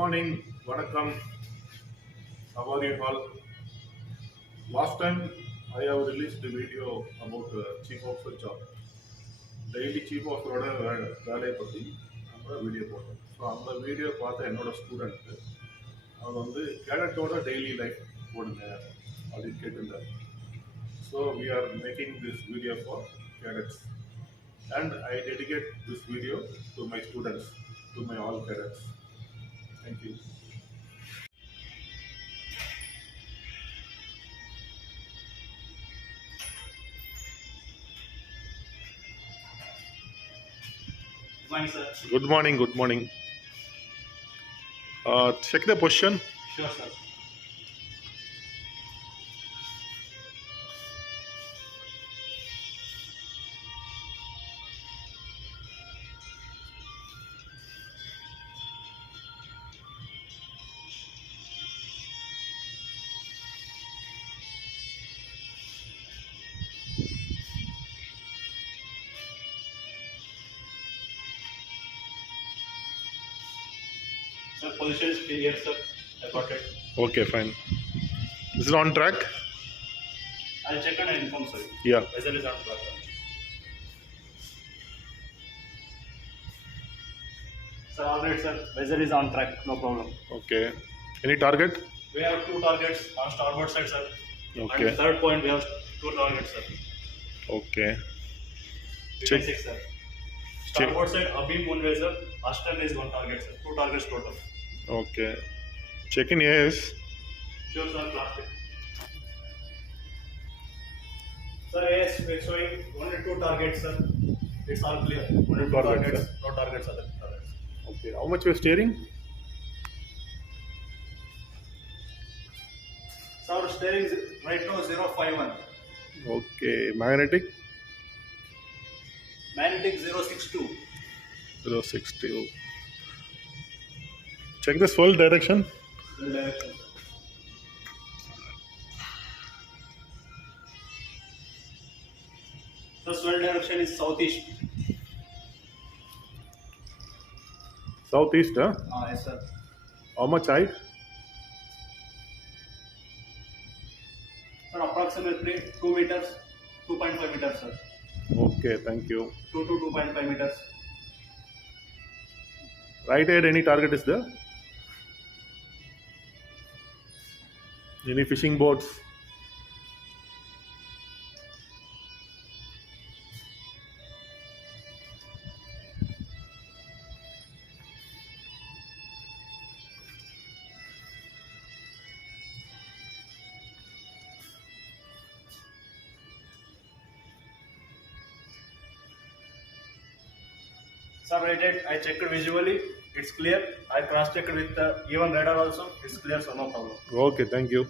morning, Vanakkam. How are you all? Last time I have released a video about chief officer job. Daily chief officer வேலையை பற்றி நம்ம video போட்டோம். So அந்த video பார்த்த என்னோட student அவங்க வந்து கேடட்டோட டெய்லி லைஃப் போடுங்க அப்படின்னு கேட்டிருந்தார். So we are making this video for cadets and I dedicate this video to my students, to my all cadets. Thank you. Good morning, sir. Good morning, good morning. Check the position. Sure, sir. Sir, position is clear, sir. I got it. Okay, fine. Is it on track? I'll check and inform, sir. Yeah. Vessel is on track. Sir, all right, sir. Vessel is on track. No problem. Okay. Any target? We have two targets on starboard side, sir. Okay. And third point, we have two targets, sir. Okay. You Check. can check, sir. Starboard side, abeam one way, sir. Astern is one target, sir. Two targets total. Okay. Check in AS. Sure, sir. Plastic. Sir, yes, we're showing only two targets, sir. It's all clear. Only two Targets, targets. No targets, other targets. Okay. How much we're steering? Sir, steering is right now 051. Okay. Magnetic? Magnetic 062. 062. Check the swirl direction. The direction, sir. The swirl direction is southeast. Southeast, huh? Yes, sir. How much height? Sir, approximately 2 meters, 2.5 meters, sir. Okay, thank you. 2 to 2.5 meters. Right ahead, any target is there? Any fishing boats? Sir, I checked visually. It's clear. I cross-checked with even radar also. It's clear, so no problem. Okay, thank you.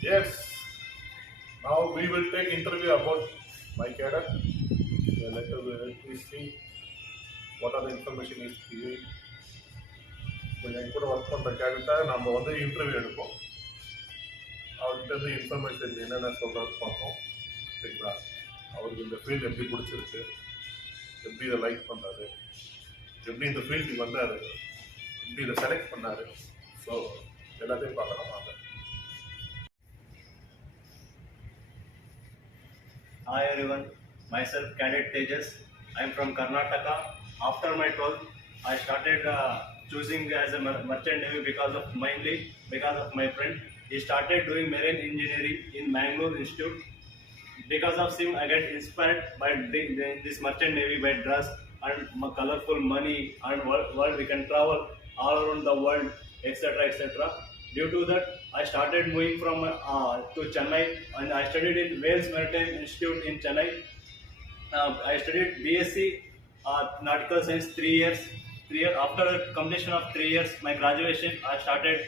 Yes. Now we will take interview about my cadet. Let us see what are the information is giving. என் கூட work பண்ணுற கேடட்டை நம்ம வந்து interview எடுப்போம். அவர்கிட்ட இருந்து information என்னென்ன சொல்கிறது பார்ப்போம். சரிங்களா? அவருக்கு இந்த ஃபீல்டு எப்படி பிடிச்சிருக்கு, எப்படி இதை லைக் பண்ணுறாரு, எப்படி இந்த ஃபீல்டுக்கு வந்தார், எப்படி இதை செலக்ட் பண்ணார். ஸோ எல்லாத்தையும் பார்க்கலாம் வாங்க. Hi everyone, myself Cadet Tejas. I am from Karnataka. After my 12th, I started choosing as a merchant navy mainly because of my friend. He started doing marine engineering in Mangalore Institute. Because of him, I get inspired by this merchant navy by dress and colorful money and world. We can travel all around the world, etc., etc. Due to that, I started moving from to Chennai, and I studied in Wales Maritime Institute in Chennai. I studied BSc Nautical Science 3 years. After completion of 3 years, my graduation, I started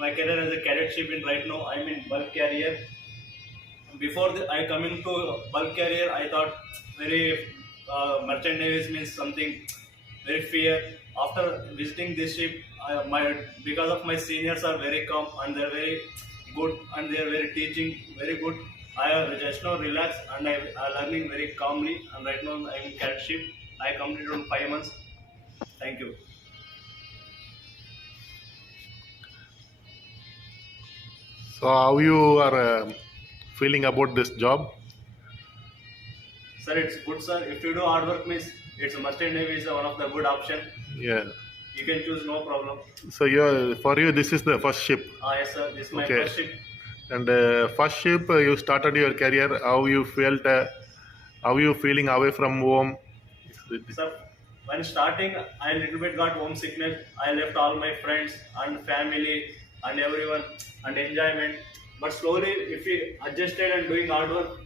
my career as a cadetship in right now. I'm in bulk carrier. Before I coming to bulk carrier, I thought very merchant navies means something very fear. After visiting this ship, my because of my seniors are very calm and they're very good and they're very teaching very good. I have just now relaxed and I'm learning very calmly. And right now I'm in cadet ship. I completed on 5 months. Thank you, So how you are feeling about this job? sir. It's good, sir. If you do hard work, means it's merchant navy is one of the good option. Yeah. You can choose, no problem. So you for you this is the first ship. Yes, sir. This is my Okay. first ship. And first ship you started your career. How you felt? How you feeling away from home? Sir, when starting, I little bit got homesickness. I left all my friends and family and everyone and enjoyment. But slowly, if we adjusted and doing hard work,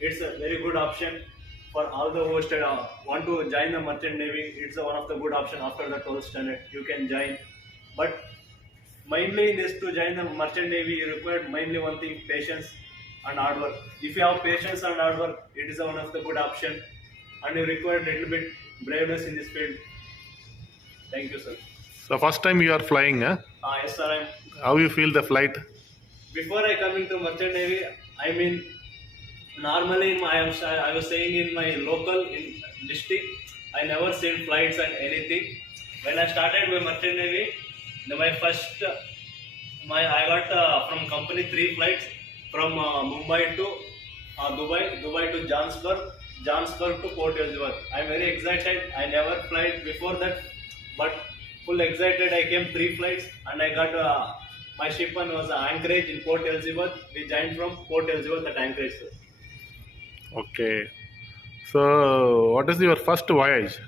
it's a very good option for all the who want to join the merchant navy. It's one of the good option after the 12th standard. You can join, but mainly in this to join the merchant navy, you require mainly one thing: patience and hard work. If you have patience and hard work, it is one of the good option, and you require little bit braveness in this field. Thank you, sir. So first time you are flying, huh? Yes, sir. How you feel the flight? Before I come into merchant navy, I mean, normally I was saying in my local in district, I never seen flights and anything. When I started my merchant navy, my first my I got from company 3 flights from Mumbai to Dubai to Johannesburg to Port Elizabeth. I'm very excited. I never flight before that, but full excited. I came 3 flights and I got my ship one was Anchorage in Port Elizabeth. We joined from Port Elizabeth at Anchorage, sir. Okay. So what is your first voyage?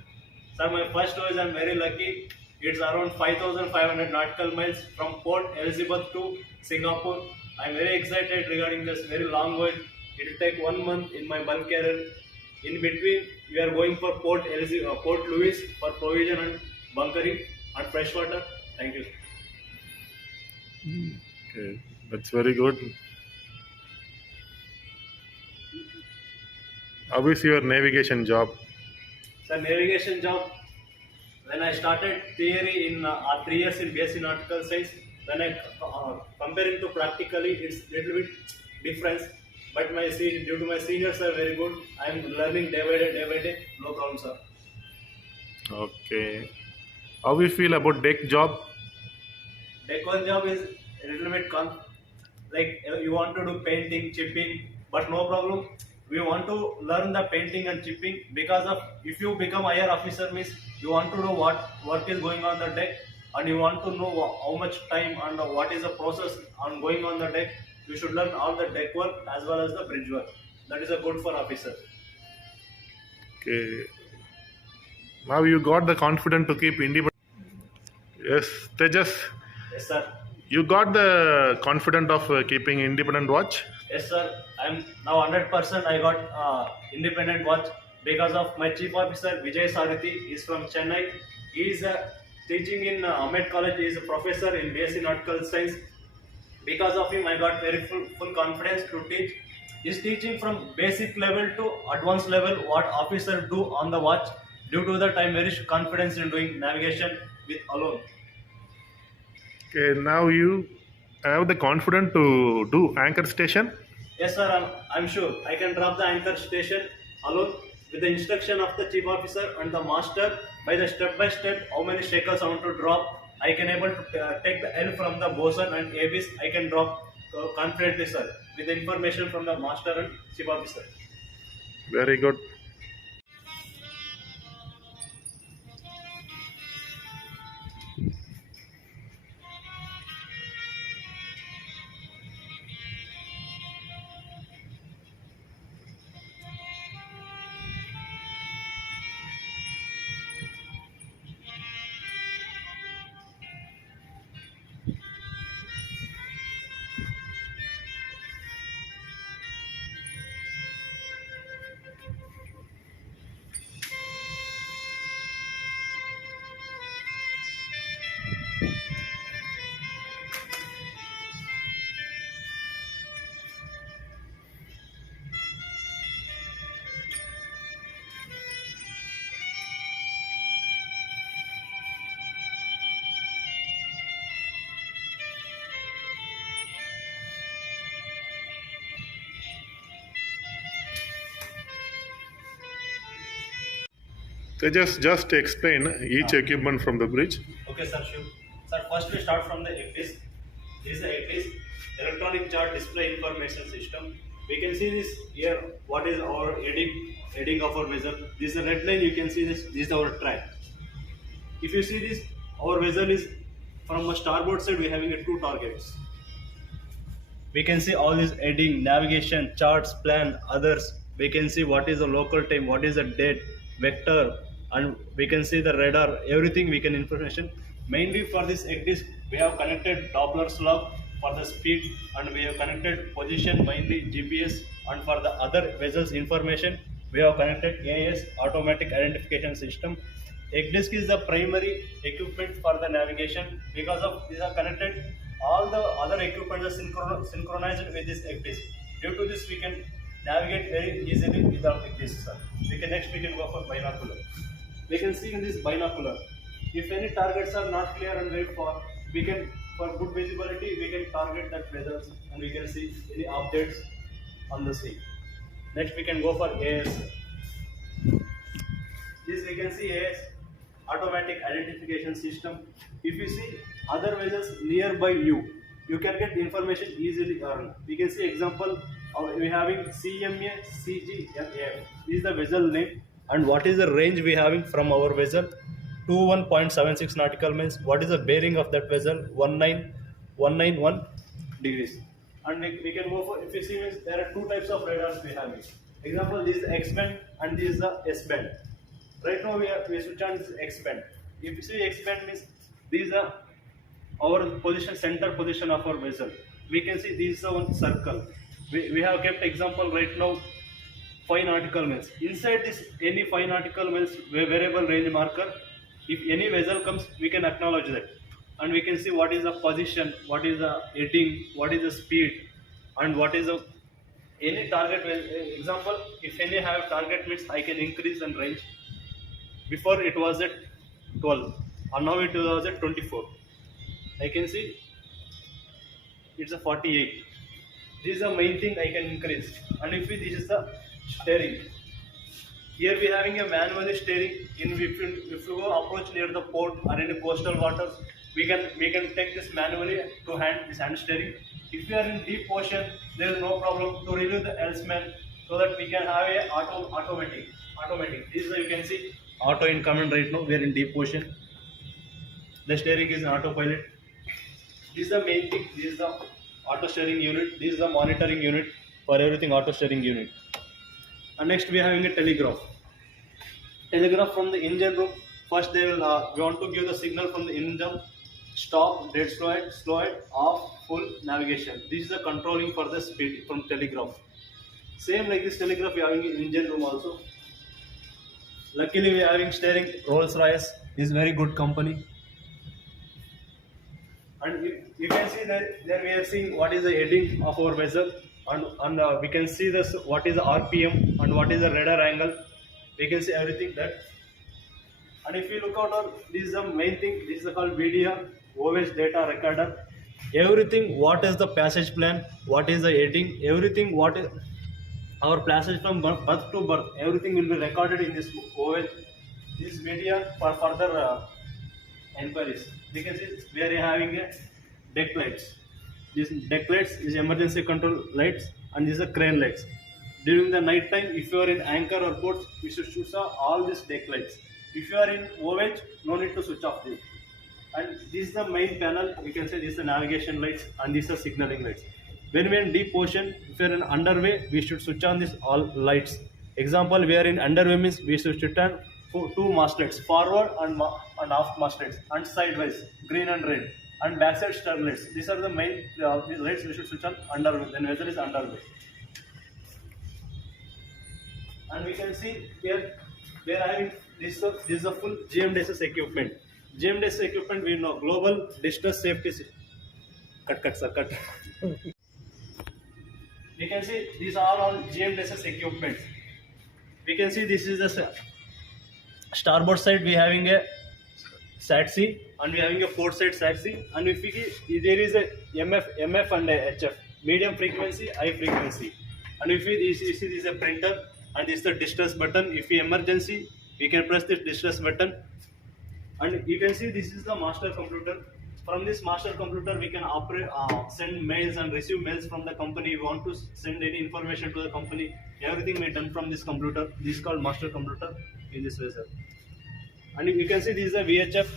Sir, my first voyage, I'm very lucky. It's around 5,500 nautical miles from Port Elizabeth to Singapore. I'm very excited regarding this very long voyage. It will take 1 month in my bulk carrier. In between, we are going for Port Louis for provision and bunkering and fresh water. Thank you. Okay, that's very good. How is your navigation job? Sir, navigation job. When I started theory in 3 years in BSc Nautical Science, when I comparing to practically, it's little bit difference. But due to my seniors are very good, I am learning day by day. No problem, sir. Okay. How you feel about deck job? Deck one job is a little bit like you want to do painting, chipping, but no problem. We want to learn the painting and chipping because of if you become higher officer means you want to know what work is going on the deck and you want to know how much time and what is the process on going on the deck. You should learn all the deck work as well as the bridge work. That is a good for officer. Okay. Now you got the confidence to keep independent. Yes, Tejas, Yes, sir. you got the confidence of keeping independent watch. Yes, sir. I'm now 100%. I got independent watch because of my chief officer Vijayasarathy. Is from Chennai. He is teaching in Ahmed College. He is a professor in BSc Nautical Science. Because of him, I got very full confidence to teach. He's teaching from basic level to advanced level what officer do on the watch. Due to that, I'm very confident in doing navigation with alone. Okay, now you have the confidence to do anchor station. Yes, sir. I'm sure I can drop the anchor station alone with the instruction of the chief officer and the master. By the step by step, how many shakers I want to drop, I can able to take the L from the bosun and ABs. I can drop confidently, sir, with the information from the master and chief officer. Very good. They just explain each equipment from the bridge. Okay, sir, sure. Sir, first we start from the EGDIS. This is the EGDIS, Electronic Chart Display Information System. We can see this here, what is our heading of our vessel. This is the red line, you can see this is our track. If you see this, our vessel is from a starboard side, we are having two targets. We can see all this heading, navigation, charts, plan, others. We can see what is the local time, what is the date, vector, and we can see the radar, everything we can information. Mainly for this EGDIS, we have connected Doppler's log for the speed, and we have connected position, mainly GPS, and for the other vessels information, we have connected AIS, Automatic Identification System. EGDIS is the primary equipment for the navigation. Because of these are connected, all the other equipment are synchronized with this EGDIS. Due to this, we can navigate very easily without EGDIS. Next we can go for binocular. We can see in this binocular, if any targets are not clear and very far, we can, for good visibility, we can target that vessels and we can see any objects on the sea. Next we can go for AIS. This we can see AIS, Automatic Identification System. If you see other vessels nearby you, you can get information easily earned. We can see example of we having CMA, CG, and AF. This is the vessel name and what is the range we having from our vessel. 21.76 nautical miles. What is the bearing of that vessel? 191 degrees. And we can go for, if you see, means there are two types of radars we have. Example, this is the X band and this is the S band. Right now we switch on this X band. If you see X band means these are our position, center position of our vessel. We can see this is one circle. We have kept example right now 5 nautical miles. Inside this any 5 nautical miles variable range marker, if any vessel comes, we can acknowledge that. And we can see what is the position, what is the heading, what is the speed, and what is the any target. Example, if any have target means I can increase and range. Before it was at 12 and now it was at 24. I can see it's a 48. This is the main thing I can increase. And if this is the steering. Here we are having a manual steering. If you go approach near the port or any coastal waters, we can take this manually to this hand steering. If we are in deep ocean, there is no problem to relieve the helmsman so that we can have a automatic. This is you can see auto in command right now. We are in deep ocean. The steering is an autopilot. This is the main thing. This is the auto steering unit. This is the monitoring unit for everything auto steering unit. And next we are having a telegraph. Telegraph from the engine room. First they will we want to give the signal from the engine. Stop, dead slow it, off, full navigation. This is the controlling for the speed from telegraph. Same like this telegraph we are having in engine room also. Luckily we are having steering. Rolls-Royce is very good company. And you can see that there we are seeing what is the heading of our vessel, and we can see this what is the RPM and what is the radar angle. We can see everything that. And if you look out, this is the main thing. This is called VDR, voyage data recorder. Everything, what is the passage plan, what is the heading, everything, what is our passage from berth to berth, everything will be recorded in this voyage. This VDR for further inquiries. We can see we are having a deck lights. This deck lights is emergency control lights and these are crane lights. During the night time, if you are in anchor or ports, you should switch off all these deck lights. If you are in voyage, no need to switch off this. And this is the main panel. We can say this is the navigation lights and these are signaling lights. When we are in deep ocean, if we are in underway, we should switch on this all lights. Example, we are in underway means we should switch on two mastlets, forward and aft mastlets, and sideways, green and red, and backside stern lights. These are the main lights we should switch on underway when vessel is underway. And we can see here we are having this is a full GMDSS equipment. GMDSS equipment we know global distress safety system. Cut sir, cut. We can see these are all GMDSS equipment. We can see this is the starboard side we having a SATC and we having a port side SATC, and if we, there is a MF and a HF, medium frequency, high frequency. And if you see this is a printer and this is the distress button. If you emergency, we can press this distress button, and you can see this is the master computer. From this master computer we can operate, send mails and receive mails from the company. We want to send any information to the company, everything may done from this computer. This is called master computer in this vessel. And you can see this is a VHF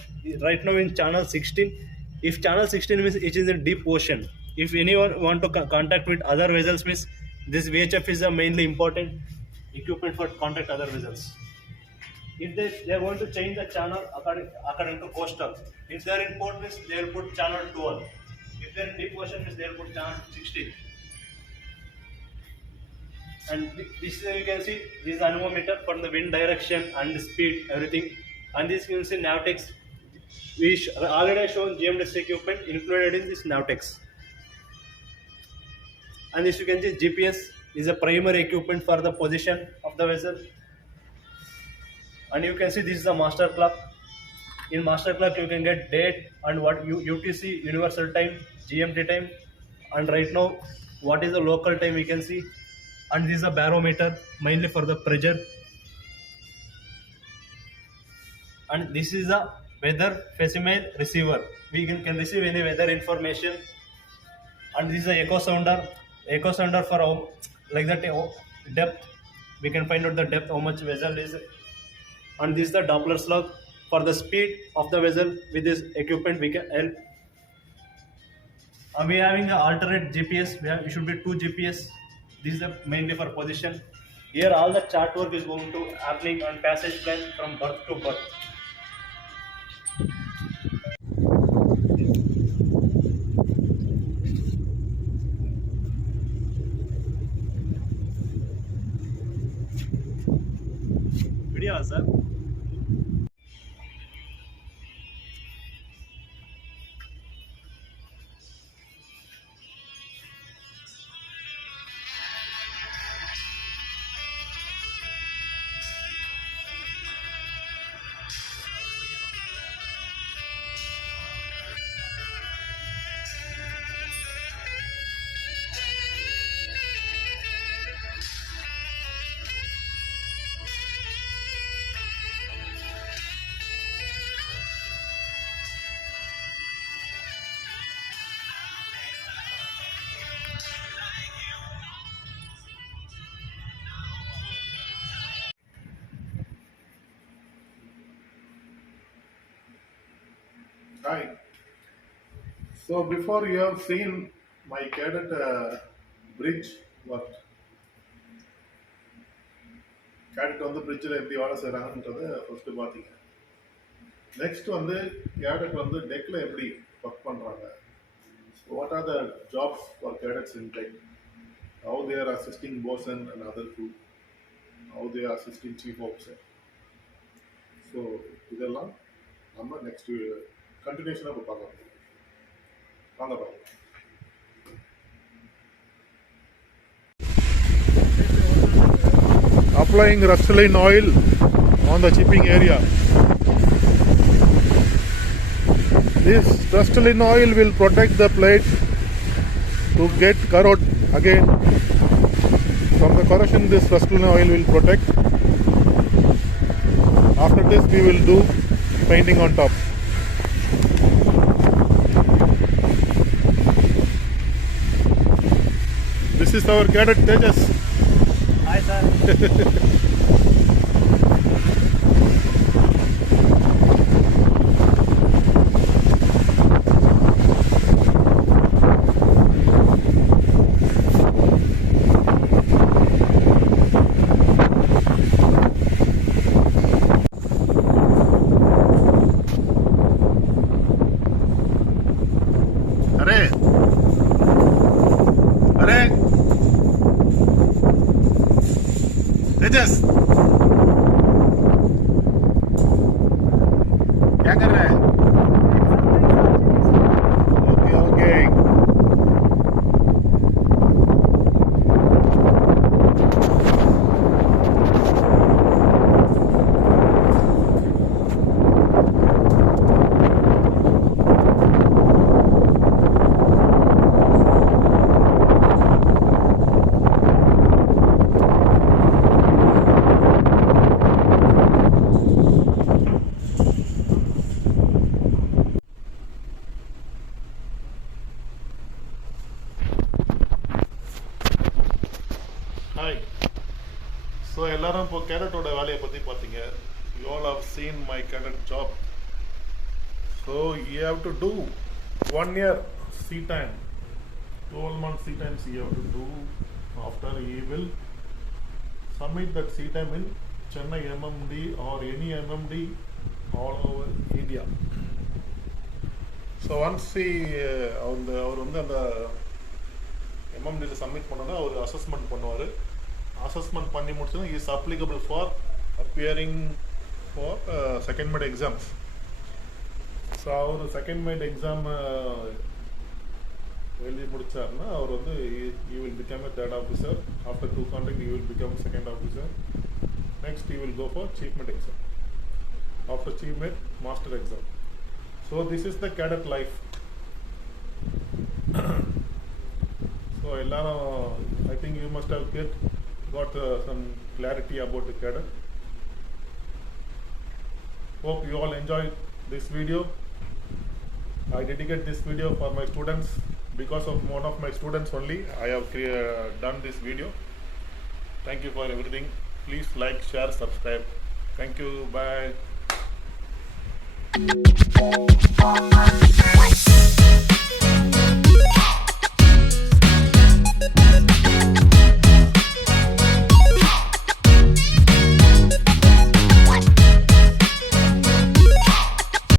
right now in channel 16. If channel 16 means it is in deep ocean. If anyone want to contact with other vessels means this VHF is a mainly important equipment for contact other vessels. If they want to change the channel according to coastal, if they are in port means they will put channel 12. If they are in deep ocean means they will put channel 16. And this is, you can see this is anemometer for the wind direction and the speed, everything. And this you can see navtex. We already shown GMDS equipment included in this navtex. And this you can see GPS is a primary equipment for the position of the vessel. And you can see this is the master clock. In master clock you can get date and what UTC universal time, GMT time, and right now what is the local time we can see. And this is a barometer mainly for the pressure. And this is a weather facsimile receiver. We can receive any weather information. And this is a echo sounder for like that depth. We can find out the depth, how much vessel is. And this is the Doppler slug for the speed of the vessel. With this equipment we can help. We are having an alternate GPS. We should be 2 GPS. This is mainly for position. Here all the chart work is going to happening on passage plan from berth to berth. Video, sir. Hi. So before you have seen my cadet bridge work. Cadet வந்து பிரிட்ஜில் எப்படி வேலை செய்கிறாங்கன்றதை first பார்த்தீங்க. Next வந்து cadet வந்து டெக்கில் எப்படி work பண்ணுறாங்க. What are the jobs for cadets in tech, how they are assisting Poshan and other crew, how they are assisting chief officer. So இதெல்லாம் நம்ம நெக்ஸ்ட் கண்டினியூஷனாக இப்போ பார்க்கலாம். வாங்க பார்க்கலாம். Applying Rustylane oil on the chipping area. This Rustylane oil will protect the plate to get corrode again. From the corrosion, this Rustylane oil will protect. After this, we will do painting on top. This is our cadet Tejas. Hi, sir. अरे तेजस क्या कर रहा है? Okay okay. So எல்லாரும் இப்போ கேடட்டோட வேலையை பற்றி பார்த்தீங்க. You all have seen my cadet job. So you have to do 1 year C time, 12 months C times you have to do. After you will submit that C time in Chennai MMD or any MMD all over India. So once அவர் வந்து அந்த எம்எம்டியில் submit பண்ணோன்னா அவர் assessment பண்ணுவார். Assessment பண்ணி முடிச்சோன்னா is applicable for appearing for second mate exams. So அவர் second mate exam எழுதி முடிச்சாருன்னா அவர் வந்து you will become a third officer. After 2 conduct you will become second officer. Next you will go for chief mate exam. After chief mate, master exam. So this is the cadet life. So I think you must have got some clarity about the cadet. Hope you all enjoyed this video. I dedicate this video for my students. Because of one of my students only, I have done this video. Thank you for everything. Please like, share, subscribe. Thank you. Bye.